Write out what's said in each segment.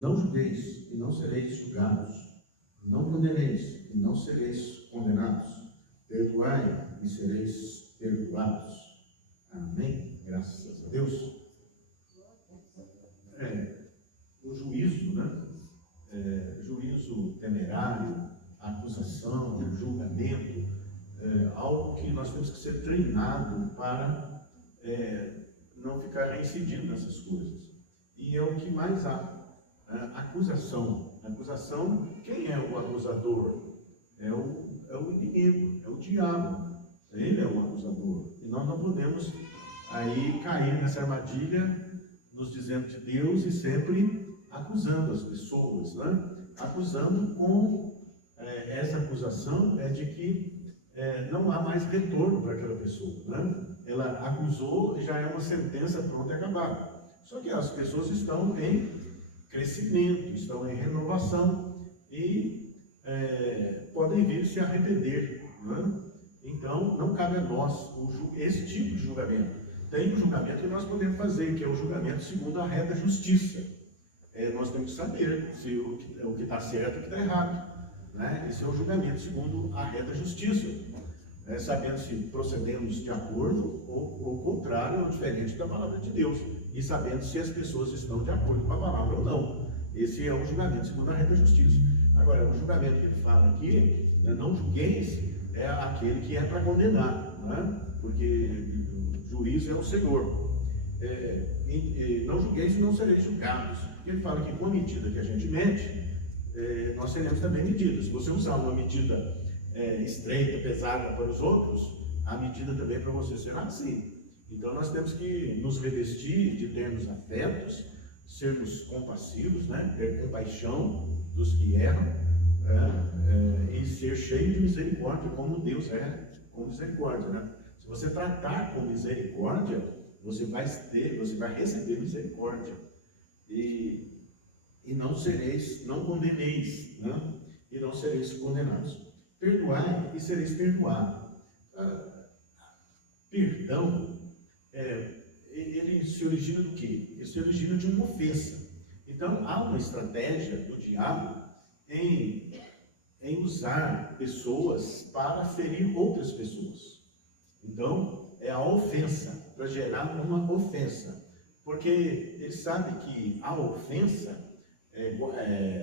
Não julgueis e não sereis julgados. Não condeneis e não sereis condenados. Perdoai e sereis perdoados. Amém? Graças a Deus. O juízo, né? Juízo temerário, acusação, julgamento, algo que nós temos que ser treinado para não ficar reincidindo nessas coisas. E é o que mais há. Acusação. Acusação, quem é o acusador? É o inimigo, é o diabo. Ele é o acusador. E nós não podemos aí cair nessa armadilha, nos dizendo de Deus e sempre acusando as pessoas, né? Acusando com essa acusação é de que não há mais retorno para aquela pessoa, né? Ela acusou e já é uma sentença pronta e acabada. Só que as pessoas estão em crescimento, estão em renovação e podem vir se arrepender, né? Então não cabe a nós esse tipo de julgamento. Tem um julgamento que nós podemos fazer, que é o julgamento segundo a reta justiça. Nós temos que saber se o que está certo e o que está errado, né? Esse é o julgamento segundo a reta justiça, sabendo se procedemos de acordo ou contrário ou diferente da palavra de Deus, e sabendo se as pessoas estão de acordo com a palavra ou não. Esse é o julgamento segundo a reta justiça. Agora, o julgamento que ele fala aqui, não julgueis, é aquele que é para condenar, né? Porque juiz é o Senhor. Não julgueis e não sereis julgados. Ele fala que com a medida que a gente mede, nós seremos também medidos. Se você usar uma medida estreita, pesada para os outros, a medida também para você será assim. Então nós temos que nos revestir de termos afetos, sermos compassivos, né? Ter compaixão dos que erram, e ser cheio de misericórdia, como Deus é com misericórdia, né? Se você tratar com misericórdia, você vai receber misericórdia. E não condeneis, né? E não sereis condenados. Perdoai e sereis perdoados. Perdão, ele se origina do quê? Ele se origina de uma ofensa. Então, há uma estratégia do diabo em usar pessoas para ferir outras pessoas. Então, é a ofensa, para gerar uma ofensa. Porque ele sabe que a ofensa,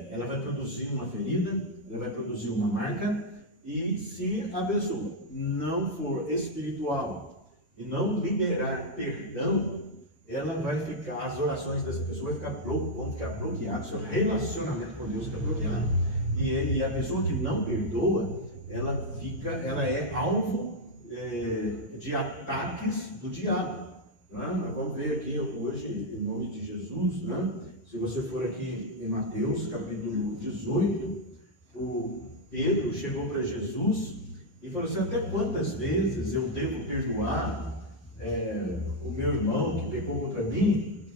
ela vai produzir uma ferida, ela vai produzir uma marca, e se a pessoa não for espiritual e não liberar perdão, ela vai ficar, as orações dessa pessoa vão ficar bloqueadas, seu relacionamento com Deus fica bloqueado. E a pessoa que não perdoa, ela é alvo de ataques do diabo. Né? Vamos ver aqui hoje, em nome de Jesus, né? Se você for aqui em Mateus, capítulo 18, o Pedro chegou para Jesus e falou assim: até quantas vezes eu devo perdoar o meu irmão que pecou contra mim?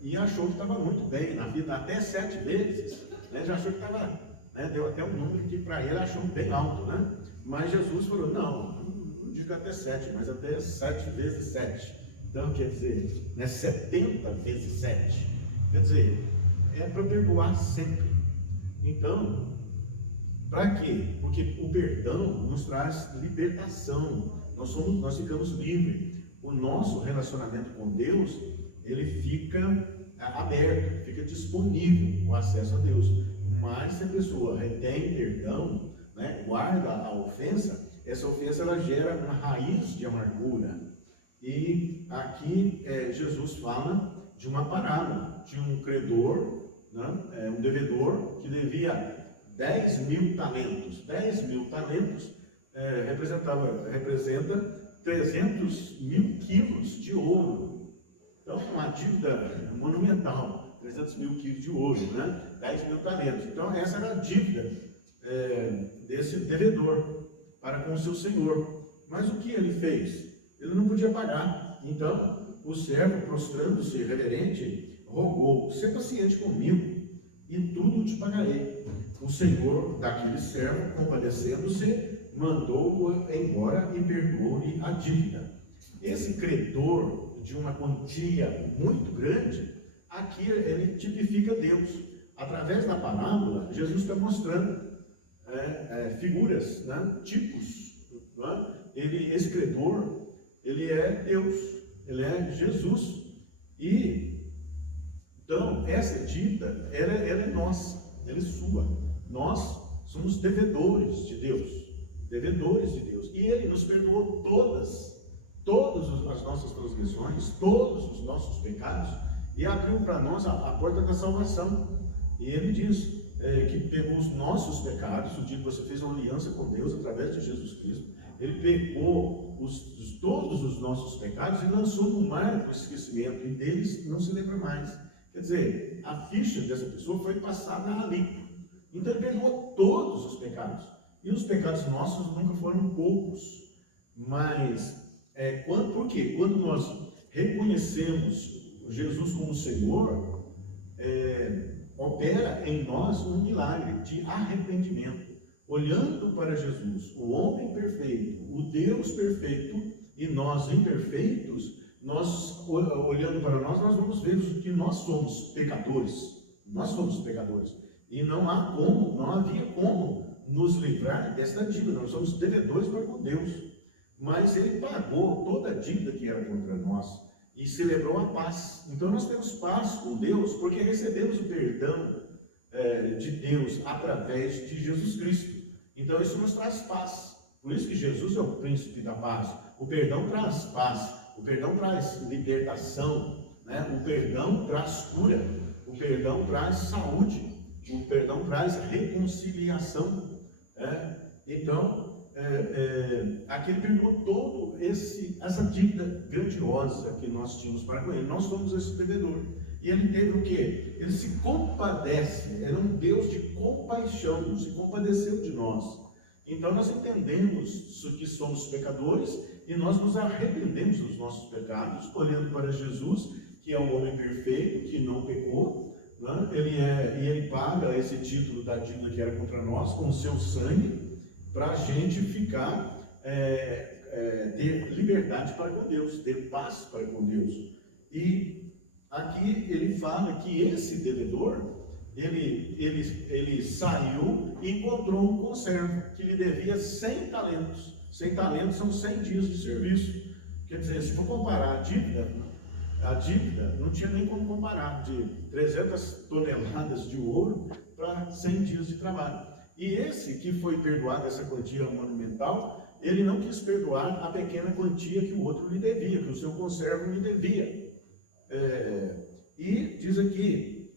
E achou que estava muito bem na vida, até 7 vezes, né? Já achou que estava, né? Deu até um número que para ele achou bem alto, né? Mas Jesus falou: não digo até 7, mas até 7 vezes 7. Então quer dizer, né, 70 vezes 7. Quer dizer, é para perdoar sempre. Então, para quê? Porque o perdão nos traz libertação. Nós ficamos livres. O nosso relacionamento com Deus, ele fica aberto, fica disponível o acesso a Deus. Mas se a pessoa retém perdão, né, guarda a ofensa, essa ofensa ela gera uma raiz de amargura. E aqui Jesus fala de uma parábola, de um credor, né, um devedor que devia 10 mil talentos. 10 mil talentos representa 300 mil quilos de ouro. Então, uma dívida monumental, 300 mil quilos de ouro, né? 10 mil talentos. Então, essa era a dívida desse devedor para com o seu senhor. Mas o que ele fez? Ele não podia pagar. Então, o servo, prostrando-se reverente, rogou: "Sê paciente comigo, e tudo te pagarei." O senhor daquele servo, compadecendo-se, mandou-o embora e perdoou-lhe a dívida. Esse credor de uma quantia muito grande aqui ele tipifica Deus. Através da parábola, Jesus está mostrando figuras, né? Tipos. Né? Esse credor, ele é Deus, ele é Jesus. E, então, essa dívida, ela é nossa, ela é sua. Nós somos devedores de Deus, devedores de Deus. E Ele nos perdoou todas as nossas transgressões, todos os nossos pecados, e abriu para nós a porta da salvação. E Ele diz que pegou os nossos pecados, o dia que você fez uma aliança com Deus através de Jesus Cristo, Ele pegou todos os nossos pecados e lançou no mar do esquecimento, e deles não se lembra mais. Quer dizer, a ficha dessa pessoa foi passada a limpo. Então Ele perdoou todos os pecados. E os pecados nossos nunca foram poucos. Mas, por quê? Quando nós reconhecemos Jesus como Senhor, opera em nós um milagre de arrependimento. Olhando para Jesus, o homem perfeito, o Deus perfeito, e nós imperfeitos, olhando para nós vamos ver que nós somos pecadores. Nós somos pecadores. E não havia como nos livrar desta dívida. Nós somos devedores para com Deus. Mas Ele pagou toda a dívida que era contra nós e celebrou a paz. Então nós temos paz com Deus porque recebemos o perdão de Deus através de Jesus Cristo. Então isso nos traz paz. Por isso que Jesus é o príncipe da paz. O perdão traz paz, o perdão traz libertação, né? O perdão traz cura, o perdão traz saúde, o perdão traz reconciliação. Então, aqui Ele perdoou todo essa dívida grandiosa que nós tínhamos para com Ele. Nós somos esse devedor. E Ele teve o quê? Ele se compadece, Ele é um Deus de compaixão, se compadeceu de nós. Então nós entendemos que somos pecadores e nós nos arrependemos dos nossos pecados, olhando para Jesus, que é o homem perfeito, que não pecou, né? Ele paga esse título da dívida que era contra nós, com o seu sangue, para a gente ficar, ter liberdade para com Deus, ter paz para com Deus. E aqui ele fala que esse devedor, ele saiu e encontrou um conservo que lhe devia 100 talentos. 100 talentos são 100 dias de serviço. Quer dizer, se for comparar a dívida não tinha nem como comparar, de 300 toneladas de ouro para 100 dias de trabalho. E esse que foi perdoado essa quantia monumental, ele não quis perdoar a pequena quantia que o outro lhe devia, que o seu conservo lhe devia. E diz aqui,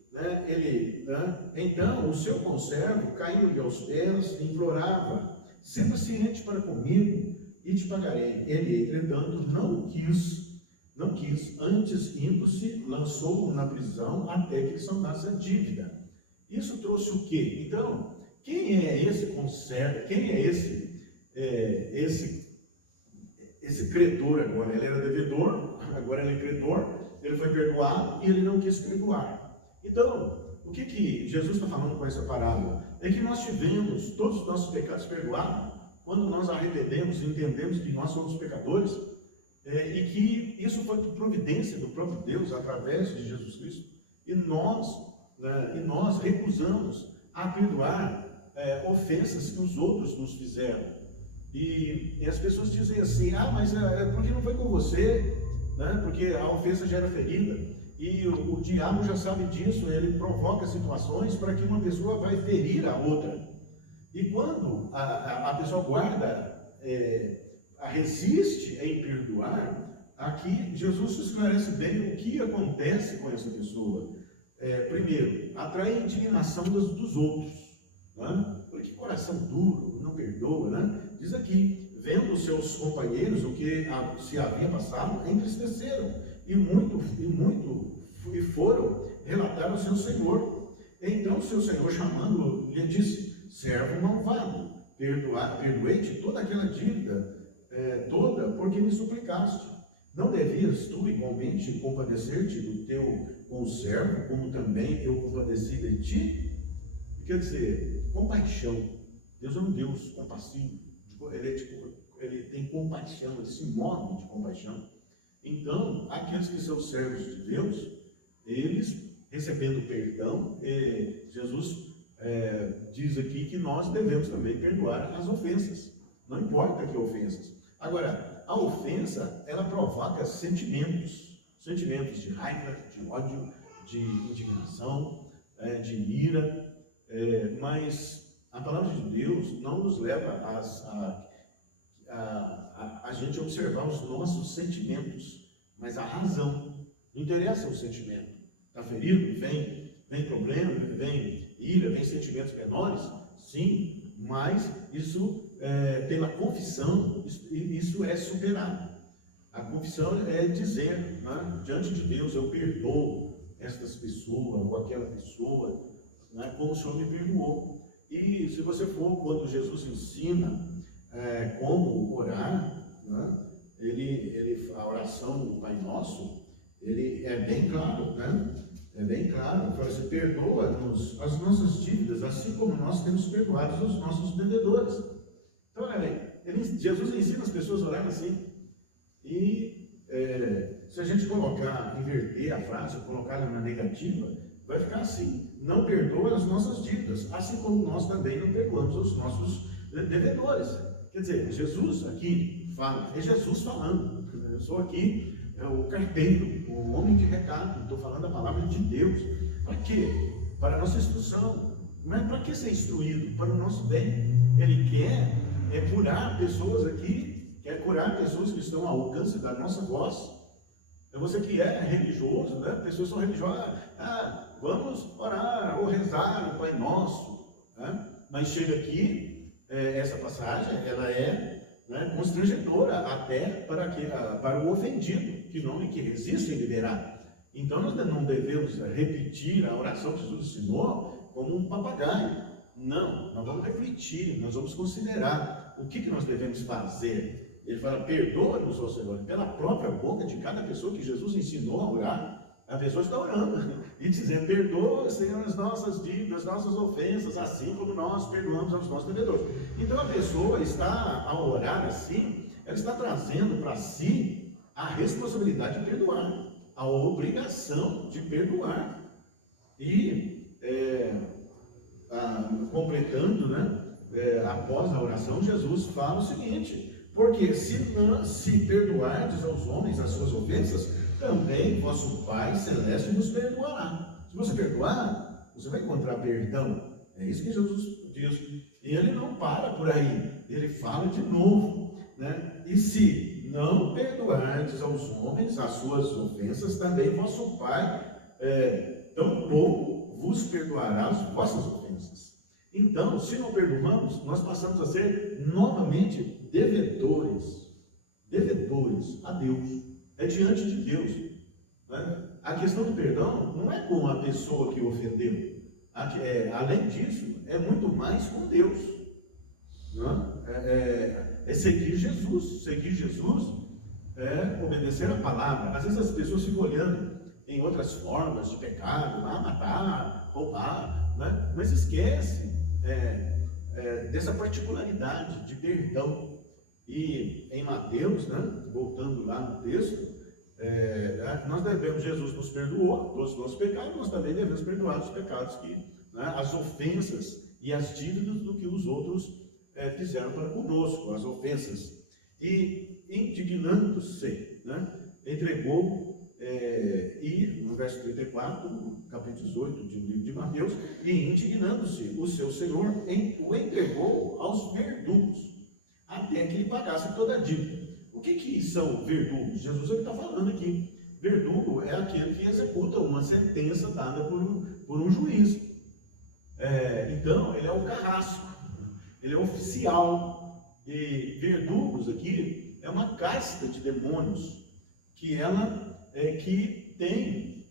então o seu conservo caiu-lhe aos pés e implorava: "Se paciente para comigo e te pagarei." Ele, entretanto, não quis, antes indo-se, lançou-o na prisão até que lhe saldasse a dívida. Isso trouxe o quê? Então, quem é esse conservo? Quem é esse credor agora? Ele era devedor, agora ele é credor, ele foi perdoado e ele não quis perdoar. Então, o que Jesus está falando com essa parábola? É que nós tivemos todos os nossos pecados perdoados quando nós arrependemos e entendemos que nós somos pecadores, e que isso foi de providência do próprio Deus através de Jesus Cristo. E nós recusamos a perdoar ofensas que os outros nos fizeram. E as pessoas dizem assim: mas porque não foi com você, né? Porque a ofensa já era ferida. E o diabo já sabe disso, ele provoca situações para que uma pessoa vai ferir a outra. E quando a pessoa guarda, resiste em perdoar, aqui Jesus esclarece bem o que acontece com essa pessoa. Primeiro, atrai a indignação dos outros, né? Porque coração duro, não perdoa, né? Diz aqui: vendo os seus companheiros o que se havia passado, entristeceram. E foram relatar ao seu senhor. Então seu senhor, chamando-o, lhe disse: "Servo malvado, perdoei-te toda aquela dívida, toda, porque me suplicaste. Não devias tu igualmente compadecer-te do teu conservo, como também eu compadeci de ti?" Quer dizer, compaixão. Deus é um Deus compassivo. Ele tem compaixão, ele se move de compaixão. Então, aqueles que são servos de Deus, eles recebendo perdão, Jesus diz aqui que nós devemos também perdoar as ofensas, não importa que ofensas. Agora, a ofensa, ela provoca sentimentos de raiva, de ódio, de indignação, de ira, mas a palavra de Deus não nos leva a gente observar os nossos sentimentos, mas a razão. Não interessa o sentimento. Está ferido? Vem problema, vem ira, vem sentimentos menores? Sim, mas isso, pela confissão, isso é superado. A confissão é dizer, né, diante de Deus, eu perdoo estas pessoas ou aquela pessoa, né, como o Senhor me perdoou. E se você for, quando Jesus ensina como orar, né, a oração do Pai Nosso, ele é bem claro, né? É bem claro, fala assim, perdoa-nos as nossas dívidas, assim como nós temos perdoado os nossos devedores. Então, Jesus ensina as pessoas a orar assim. E se a gente inverter a frase, colocar ela na negativa, vai ficar assim: não perdoa as nossas dívidas, assim como nós também não perdoamos os nossos devedores. Quer dizer, Jesus aqui fala, é Jesus falando. Eu sou aqui o carteiro, o homem de recado, estou falando a palavra de Deus. Para quê? Para a nossa instrução. Mas para que ser instruído? Para o nosso bem. Ele quer curar pessoas aqui, quer curar pessoas que estão ao alcance da nossa voz. Então você que é religioso, né? Pessoas são religiosas, vamos orar ou rezar o Pai Nosso, né? Mas chega aqui, essa passagem, ela constrangedora até para o ofendido, que resiste em liberar. Então nós não devemos repetir a oração que Jesus ensinou como um papagaio. Não, nós vamos refletir, nós vamos considerar o que nós devemos fazer. Ele fala, perdoa-nos, ó Senhor, pela própria boca de cada pessoa que Jesus ensinou a orar. A pessoa está orando e dizendo, perdoa, Senhor, as nossas dívidas, as nossas ofensas, assim como nós perdoamos aos nossos devedores. Então a pessoa está, ao orar assim, ela está trazendo para si a responsabilidade de perdoar, a obrigação de perdoar. E completando, após a oração, Jesus fala o seguinte: porque se perdoardes aos homens as suas ofensas, também vosso Pai Celeste nos perdoará. Se você perdoar, você vai encontrar perdão. É isso que Jesus diz. E ele não para por aí, ele fala de novo, né? E se não perdoardes aos homens as suas ofensas, também vosso Pai tampouco vos perdoará as vossas ofensas. Então, se não perdoamos, nós passamos a ser novamente devedores a Deus. É diante de Deus, né? A questão do perdão não é com a pessoa que ofendeu. Além disso, é muito mais com Deus, né? É seguir Jesus. Seguir Jesus é obedecer a palavra. Às vezes as pessoas ficam olhando em outras formas de pecado, matar, roubar, né? Mas esquece dessa particularidade de perdão. E em Mateus, né, voltando lá no texto, nós devemos, Jesus nos perdoou todos os nossos pecados, nós também devemos perdoar os pecados as ofensas e as dívidas do que os outros fizeram para conosco, as ofensas. E indignando-se, né, entregou, e no verso 34, no capítulo 18 do livro de Mateus, e indignando-se, o seu Senhor o entregou aos verdugos, até que ele pagasse toda a dívida. O que são verdugos? Jesus está falando aqui. Verdugo é aquele que executa uma sentença dada por um juiz. Então, ele é o carrasco, ele é oficial. E verdugos aqui é uma casta de demônios que que tem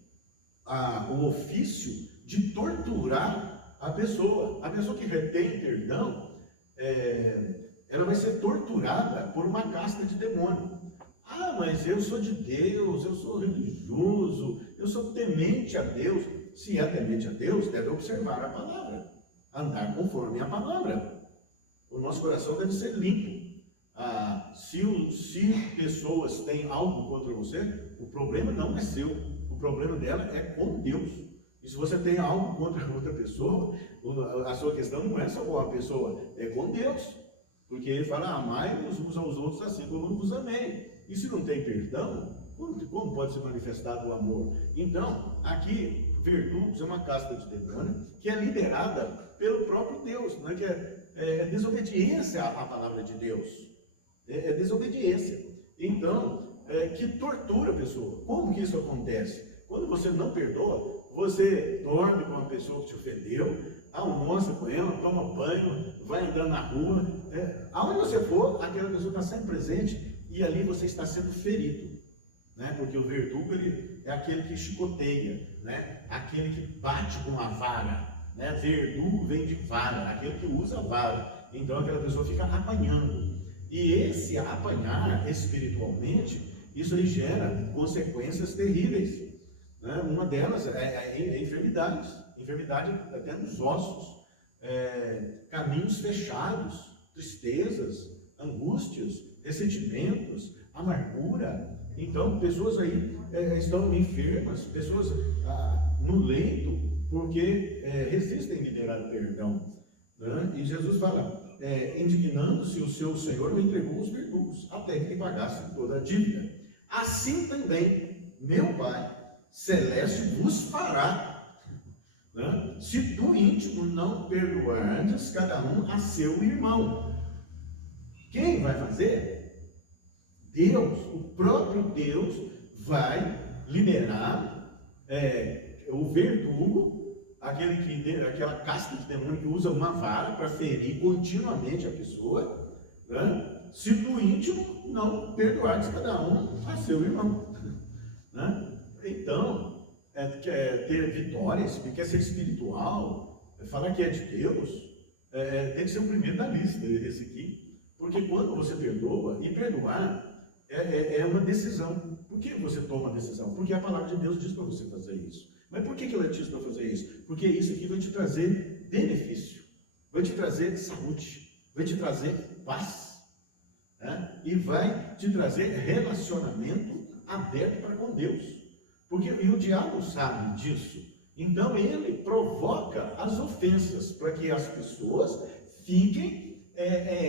o ofício de torturar a pessoa. A pessoa que retém perdão, ela vai ser torturada por uma casta de demônio. Mas eu sou de Deus, eu sou religioso, eu sou temente a Deus. Se é temente a Deus, deve observar a palavra, andar conforme a palavra. O nosso coração deve ser limpo. Se pessoas têm algo contra você, o problema não é seu, o problema dela é com Deus. E se você tem algo contra outra pessoa, a sua questão não é só com a pessoa, é com Deus. Porque ele fala, amai-vos uns aos outros assim como eu vos amei. E se não tem perdão, como pode ser manifestado o amor? Então, aqui, Verdugo é uma casta de demônio que é liderada pelo próprio Deus, não é que é desobediência à palavra de Deus. É desobediência. Então, que tortura a pessoa. Como que isso acontece? Quando você não perdoa, você dorme com a pessoa que te ofendeu, almoça com ela, toma banho, vai andar na rua, aonde você for, aquela pessoa está sempre presente e ali você está sendo ferido, né? Porque o verdugo ele é aquele que chicoteia, né? Aquele que bate com a vara, né? Verdugo vem de vara, aquele que usa a vara, então aquela pessoa fica apanhando, e esse apanhar espiritualmente, isso aí gera consequências terríveis. Uma delas é enfermidades, enfermidade até nos ossos, caminhos fechados, tristezas, angústias, ressentimentos, amargura. Então, pessoas aí estão enfermas, pessoas no leito, porque resistem liberar o perdão. Né? E Jesus fala, indignando-se o seu Senhor, o entregou os verdugos, até que lhe pagasse toda a dívida. Assim também, meu Pai Celeste vos fará, né? Se do íntimo não perdoardes cada um a seu irmão. Quem vai fazer? Deus, o próprio Deus vai liberar o verdugo, aquela casta de demônio que usa uma vara para ferir continuamente a pessoa, né? Se do íntimo não perdoardes cada um a seu irmão, né? Então, ter vitórias, quer ser espiritual, falar que é de Deus, tem que ser o primeiro da lista, esse aqui. Porque quando você perdoa, e perdoar é uma decisão. Por que você toma a decisão? Porque a palavra de Deus diz para você fazer isso. Mas por que ela diz para fazer isso? Porque isso aqui vai te trazer benefício, vai te trazer saúde, vai te trazer paz, né? E vai te trazer relacionamento aberto para com Deus. E o diabo sabe disso, então ele provoca as ofensas para que as pessoas fiquem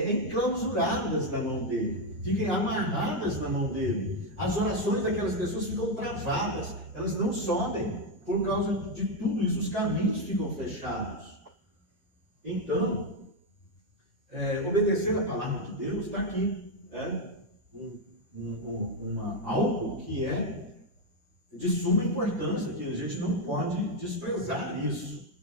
enclausuradas na mão dele, fiquem amarradas na mão dele. As orações daquelas pessoas ficam travadas, elas não sobem por causa de tudo isso, os caminhos ficam fechados. Então, obedecer a palavra de Deus está aqui, algo que é de suma importância, que a gente não pode desprezar isso.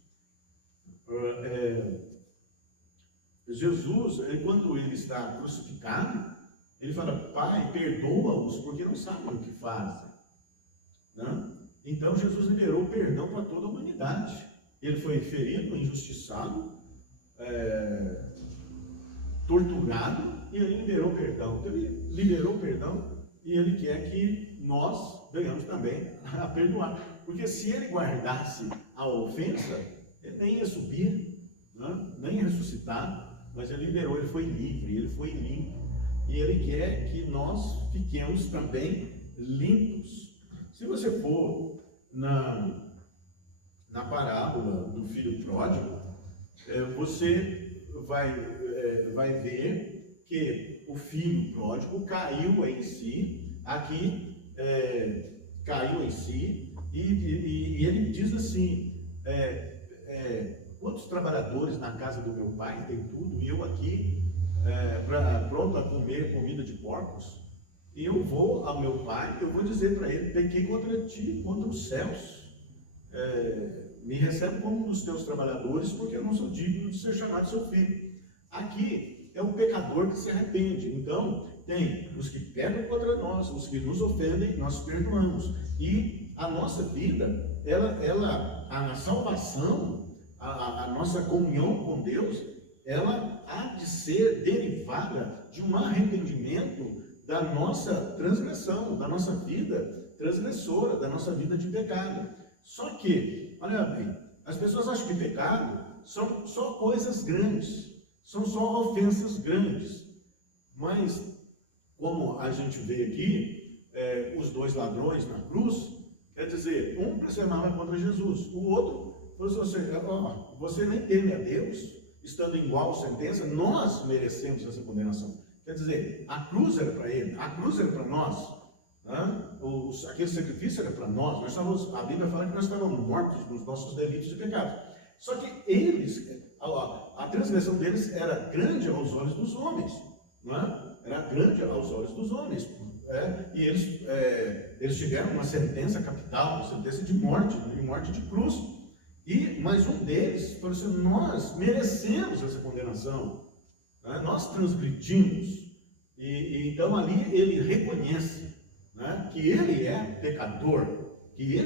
Jesus, quando ele está crucificado, ele fala, Pai, perdoa-os, porque não sabem o que fazem. Né? Então Jesus liberou perdão para toda a humanidade. Ele foi ferido, injustiçado, torturado, e ele liberou perdão. Então ele liberou perdão e ele quer que nós venhamos também a perdoar. Porque se ele guardasse a ofensa, ele nem ia subir, né? Nem ia ressuscitar, mas ele liberou, ele foi livre, ele foi limpo. E ele quer que nós fiquemos também limpos. Se você for na parábola do filho pródigo, você vai ver que o filho pródigo caiu em si, caiu em si, e ele diz assim, quantos trabalhadores na casa do meu pai tem tudo, e eu aqui pronto a comer comida de porcos? E eu vou ao meu pai, eu vou dizer para ele, pequei contra ti, contra os céus, me recebe como um dos teus trabalhadores, porque eu não sou digno de ser chamado seu filho. Aqui é o pecador que se arrepende. Então, tem os que pecam contra nós, os que nos ofendem, nós perdoamos. E a nossa vida, a salvação, a nossa comunhão com Deus, ela há de ser derivada de um arrependimento da nossa transgressão, da nossa vida transgressora, da nossa vida de pecado. Só que, olha bem, as pessoas acham que pecado são só coisas grandes, são só ofensas grandes. Mas, como a gente vê aqui, os dois ladrões na cruz, Quer dizer, um blasfemava contra Jesus, o outro falou assim: você nem teme a Deus, estando em igual sentença, nós merecemos essa condenação. Quer dizer, a cruz era para ele, a cruz era para nós, né? Aquele sacrifício era para nós. A Bíblia fala que nós estávamos mortos nos nossos delitos e pecados. Só que eles, a transgressão deles era grande aos olhos dos homens, não é? Era grande aos olhos dos homens. E eles tiveram uma sentença capital, uma sentença de morte de cruz. Mas um deles falou assim: nós merecemos essa condenação, né? Nós transgredimos. Então ali ele reconhece, né, que ele é pecador, e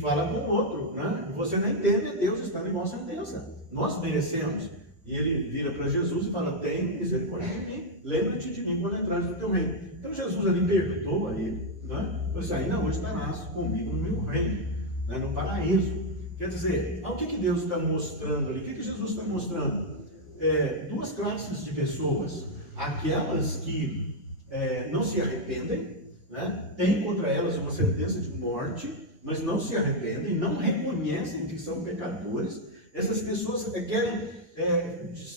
fala com o outro, né? Você nem teme a Deus, está em igual sentença, nós merecemos. E ele vira para Jesus e fala: tem misericórdia de mim, lembra-te de mim quando entrares no teu reino. Então Jesus ali perdoa a ele, né? Falou assim: ainda hoje estarás comigo no meu reino, né, no paraíso. Quer dizer, o que Deus está mostrando ali? O que Jesus está mostrando? Duas classes de pessoas: aquelas que não se arrependem, né? Tem contra elas uma sentença de morte, mas não se arrependem, não reconhecem que são pecadores. Essas pessoas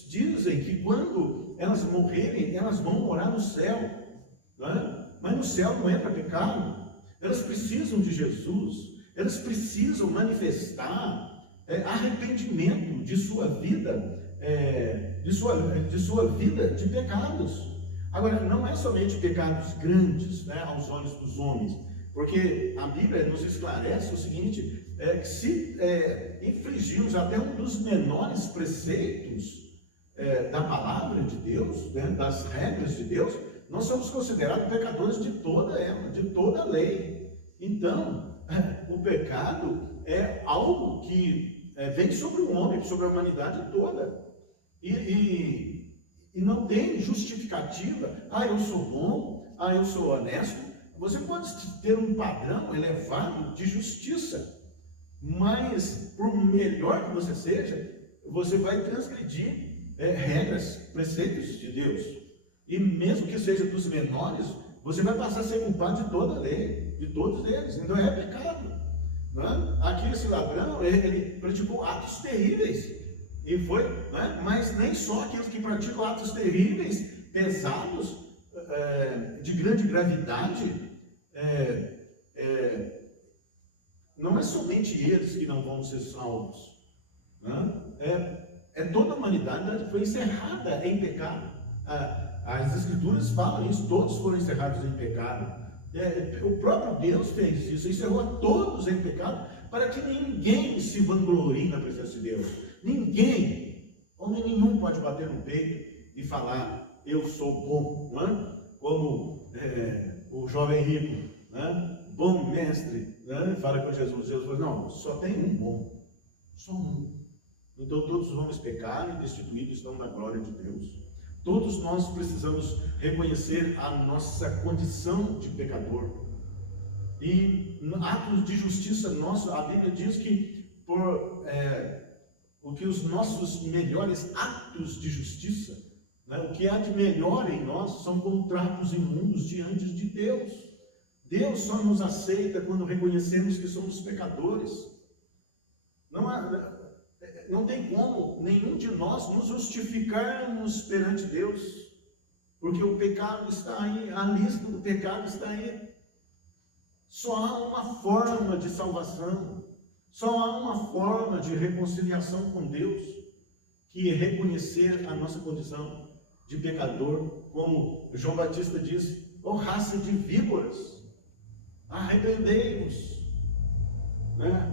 dizem que quando elas morrerem, elas vão morar no céu, né? Mas no céu não entra pecado. Elas precisam de Jesus, elas precisam manifestar arrependimento de sua vida, de sua vida de pecados. Agora, não é somente pecados grandes, né, aos olhos dos homens, porque a Bíblia nos esclarece o seguinte: que se infringirmos até um dos menores preceitos da palavra de Deus, né, das regras de Deus, nós somos considerados pecadores de toda a lei. Então, o pecado é algo que vem sobre o homem, sobre a humanidade toda, e não tem justificativa. Eu sou bom, eu sou honesto. Você pode ter um padrão elevado de justiça, mas por melhor que você seja, você vai transgredir regras, preceitos de Deus. E mesmo que seja dos menores, você vai passar a ser culpado de toda a lei, de todos eles. Então é pecado, não é? Aqui esse ladrão, ele praticou atos terríveis, e foi, não é? Mas nem só aqueles que praticam atos terríveis, pesados, de grande gravidade, não é somente eles que não vão ser salvos, né? Toda a humanidade foi encerrada em pecado. As Escrituras falam isso: todos foram encerrados em pecado. O próprio Deus fez isso, encerrou a todos em pecado, para que ninguém se vanglorie na presença de Deus. Ninguém, homem nenhum, pode bater no peito e falar: eu sou bom, não é? Como o jovem rico, né? Bom mestre, né? Fala com Jesus. Jesus fala: não, só tem um bom, só um. Então todos os homens pecaram e destituídos estão na glória de Deus. Todos nós precisamos reconhecer a nossa condição de pecador. E atos de justiça nossos, a Bíblia diz que os nossos melhores atos de justiça, né, o que há de melhor em nós, são como trapos imundos diante de Deus. Deus só nos aceita quando reconhecemos que somos pecadores. Não tem como nenhum de nós nos justificarmos perante Deus, porque o pecado está aí, a lista do pecado está aí. Só há uma forma de salvação, só há uma forma de reconciliação com Deus, que é reconhecer a nossa condição de pecador, como João Batista diz: raça de víboras, arrependei-vos.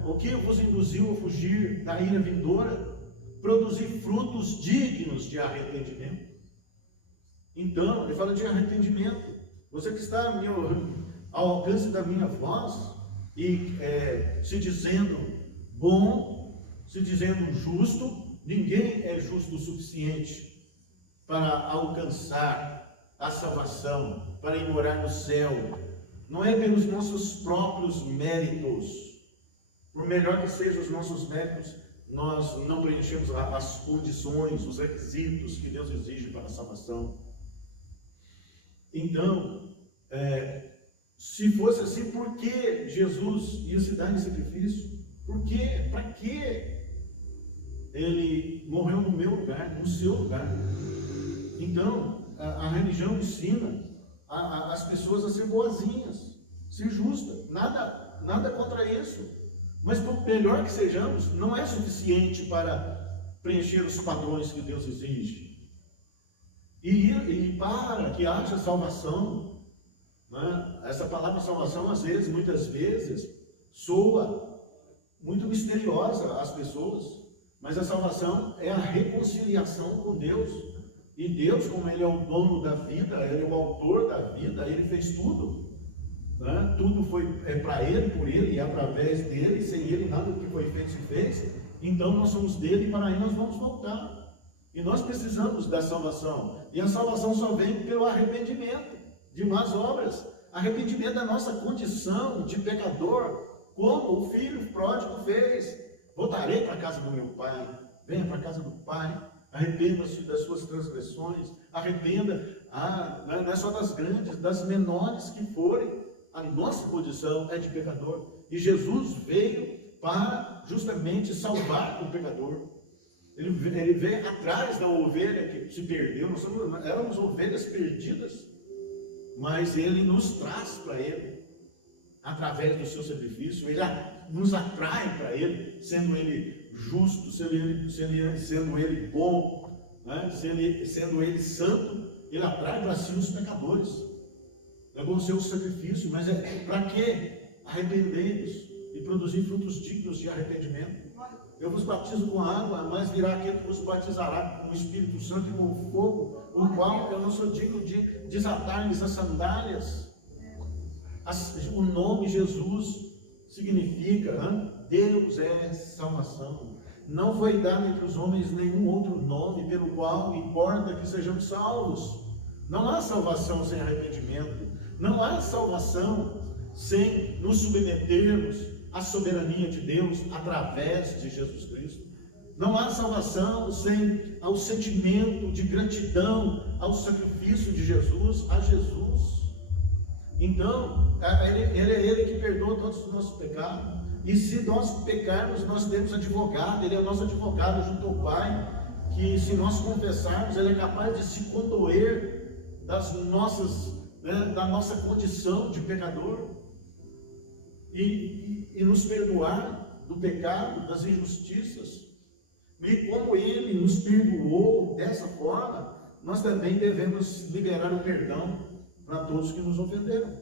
O que vos induziu a fugir da ira vindoura? Produzir frutos dignos de arrependimento. Então, ele fala de arrependimento. Você que está ao alcance da minha voz e se dizendo bom, se dizendo justo, ninguém é justo o suficiente para alcançar a salvação, para ir morar no céu. Não é pelos nossos próprios méritos. Por melhor que sejam os nossos méritos, nós não preenchemos as condições, os requisitos que Deus exige para a salvação. Então, Se fosse assim, por que Jesus ia se dar em sacrifício? Por quê? Para quê? Ele morreu no meu lugar, no seu lugar. Então, a religião ensina as pessoas a ser boazinhas, ser justas. Nada contra isso. Mas por melhor que sejamos, não é suficiente para preencher os padrões que Deus exige. E para que haja salvação, né? Essa palavra salvação, muitas vezes, soa muito misteriosa às pessoas. Mas a salvação é a reconciliação com Deus. E Deus, como Ele é o dono da vida, Ele é o autor da vida, Ele fez tudo. Né? Tudo foi para Ele, por Ele e através dEle. Sem Ele nada do que foi feito se fez. Então nós somos dEle e para aí nós vamos voltar. E nós precisamos da salvação. E a salvação só vem pelo arrependimento de más obras. Arrependimento da nossa condição de pecador, como o filho pródigo fez. Voltarei para a casa do meu pai. Venha para a casa do pai. Arrependa-se das suas transgressões. Arrependa, não é só das grandes, das menores que forem. A nossa condição é de pecador. E Jesus veio para justamente salvar o pecador. Ele veio atrás da ovelha que se perdeu. Nós éramos ovelhas perdidas. Mas Ele nos traz para Ele. Através do seu sacrifício, Ele nos atrai para Ele, sendo Ele justo, sendo Ele bom, né? sendo Ele santo, Ele atrai para si os pecadores. É com o seu sacrifício, mas é para quê? Arrependei-vos e produzir frutos dignos de arrependimento. Eu vos batizo com água, mas virá aquele que vos batizará com o Espírito Santo e com fogo, o qual eu não sou digno de desatar-lhes as sandálias. O nome Jesus significa, Deus é salvação. Não foi dado entre os homens nenhum outro nome pelo qual importa que sejamos salvos. Não há salvação sem arrependimento. Não há salvação sem nos submetermos à soberania de Deus através de Jesus Cristo. Não há salvação sem ao sentimento de gratidão ao sacrifício de Jesus, a Jesus. Então, Ele é Ele que perdoa todos os nossos pecados. E se nós pecarmos, nós temos advogado. Ele é o nosso advogado junto ao Pai, que se nós confessarmos, Ele é capaz de se condoer da nossa condição de pecador e nos perdoar do pecado, das injustiças. E como Ele nos perdoou dessa forma, nós também devemos liberar o perdão para todos que nos ofenderam.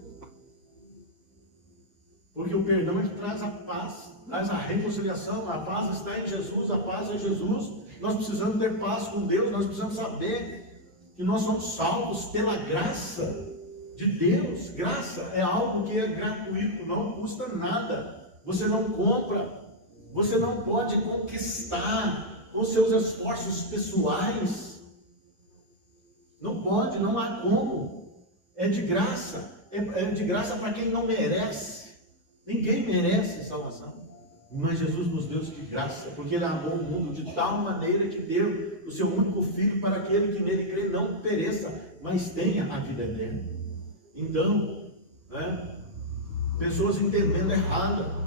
Porque o perdão é que traz a paz, traz a reconciliação. A paz está em Jesus, a paz é Jesus. Nós precisamos ter paz com Deus, nós precisamos saber que nós somos salvos pela graça de Deus. Graça é algo que é gratuito, não custa nada. Você não compra, você não pode conquistar com seus esforços pessoais. Não pode, não há como. É de graça, é de graça para quem não merece. Ninguém merece salvação, mas Jesus nos deu de graça, porque Ele amou o mundo de tal maneira que deu o seu único Filho para aquele que nele crê não pereça, mas tenha a vida eterna. Então, pessoas entendendo errado,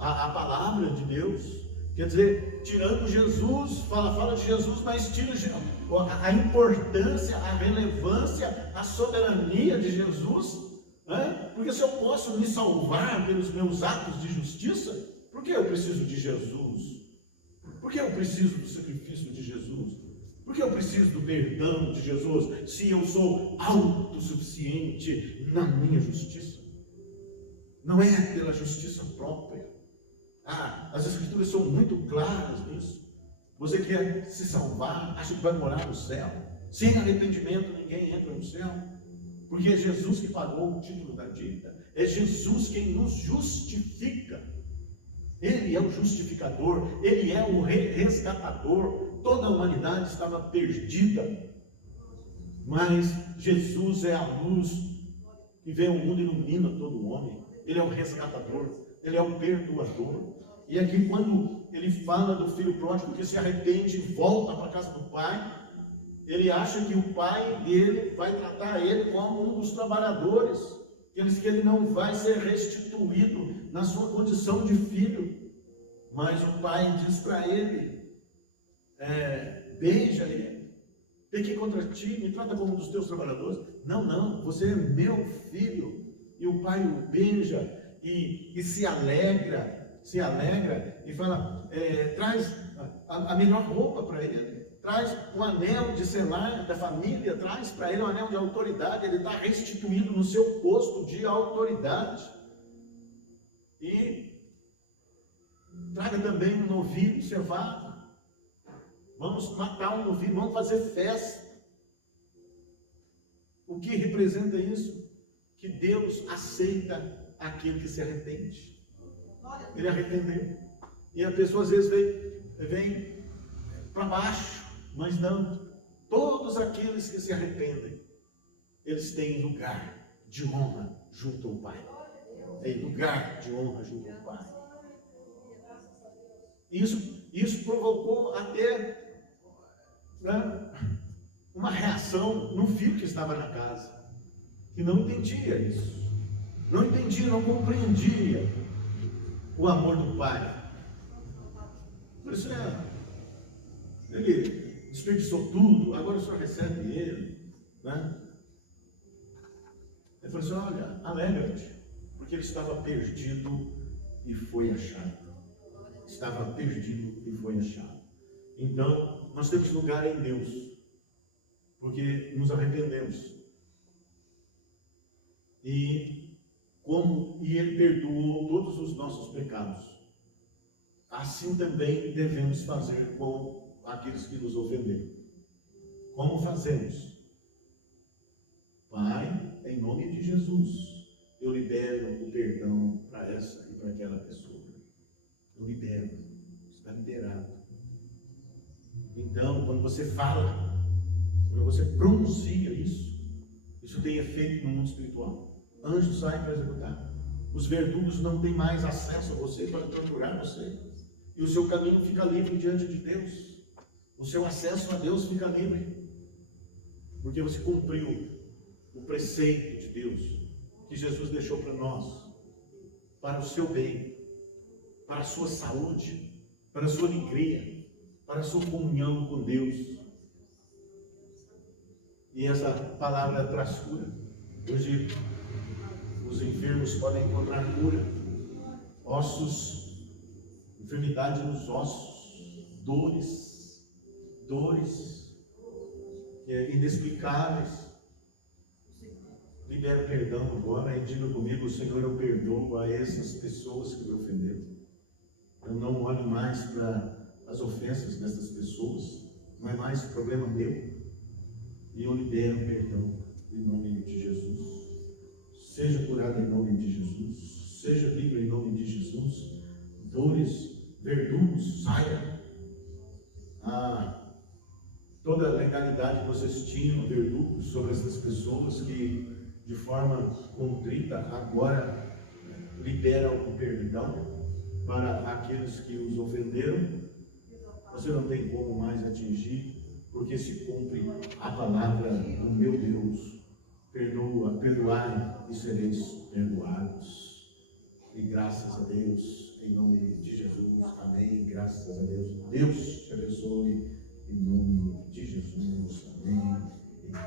a palavra de Deus, quer dizer, tirando Jesus, fala de Jesus, mas tira a importância, a relevância, a soberania de Jesus. Porque se eu posso me salvar pelos meus atos de justiça, por que eu preciso de Jesus? Por que eu preciso do sacrifício de Jesus? Por que eu preciso do perdão de Jesus, se eu sou autossuficiente na minha justiça? Não é pela justiça própria. As Escrituras são muito claras nisso. Você quer se salvar, acha que vai morar no céu? Sem arrependimento ninguém entra no céu. Porque é Jesus que pagou o título da dívida. É Jesus quem nos justifica. Ele é o justificador. Ele é o resgatador. Toda a humanidade estava perdida. Mas Jesus é a luz que vem ao mundo e ilumina todo o homem. Ele é o resgatador. Ele é o perdoador. E aqui quando ele fala do filho pródigo que se arrepende e volta para a casa do pai, Ele acha que o pai dele vai tratar ele como um dos trabalhadores, que ele não vai ser restituído na sua condição de filho. Mas o pai diz para ele, beija ele, pequei contra ti, me trata como um dos teus trabalhadores. Não, você é meu filho. E o pai o beija e se alegra e fala, traz a melhor roupa para ele, traz um anel de selar da família, traz para ele um anel de autoridade. Ele está restituído no seu posto de autoridade. E traga também um novilho cevado. Vamos matar um novilho, vamos fazer festa. O que representa isso? Que Deus aceita aquele que se arrepende. Ele arrependeu. E a pessoa às vezes vem para baixo, mas não. Todos aqueles que se arrependem, eles têm lugar de honra junto ao Pai. Tem lugar de honra junto ao Pai. Isso provocou até, né, uma reação no filho que estava na casa, que não entendia isso, não compreendia o amor do pai. Por isso ele desperdiçou tudo, agora o senhor recebe ele, né? Ele falou assim, olha, alegra-te, porque ele estava perdido e foi achado. Estava perdido e foi achado. Então, nós temos lugar em Deus, porque nos arrependemos. E Ele perdoou todos os nossos pecados. Assim também devemos fazer com aqueles que nos ofenderam. Como fazemos? Pai, em nome de Jesus, eu libero o perdão para essa e para aquela pessoa. Eu libero, está liberado. Então, quando você fala, quando você pronuncia isso tem efeito no mundo espiritual. Anjos saem para executar. Os verdugos não têm mais acesso a você para torturar você. E o seu caminho fica livre diante de Deus. O seu acesso a Deus fica livre. Porque você cumpriu o preceito de Deus que Jesus deixou para nós, para o seu bem, para a sua saúde, para a sua alegria, para a sua comunhão com Deus. E essa palavra traz cura. Hoje os enfermos podem encontrar cura. Ossos, enfermidade nos ossos, dores inexplicáveis. Libera perdão agora e diga comigo: Senhor, eu perdoo a essas pessoas que me ofenderam. Eu não olho mais para as ofensas dessas pessoas, não é mais problema meu. E eu libero perdão em nome de Jesus. Seja curado em nome de Jesus. Seja livre em nome de Jesus. Dores, verdugos, saia. Toda a legalidade que vocês tinham, verdugos, sobre essas pessoas que de forma contrita agora liberam o perdão para aqueles que os ofenderam. Você não tem como mais atingir, porque se cumpre a palavra do meu Deus: perdoai e sereis perdoados. E graças a Deus, em nome de Jesus, amém. Graças a Deus. Deus te abençoe, em nome de Jesus, amém.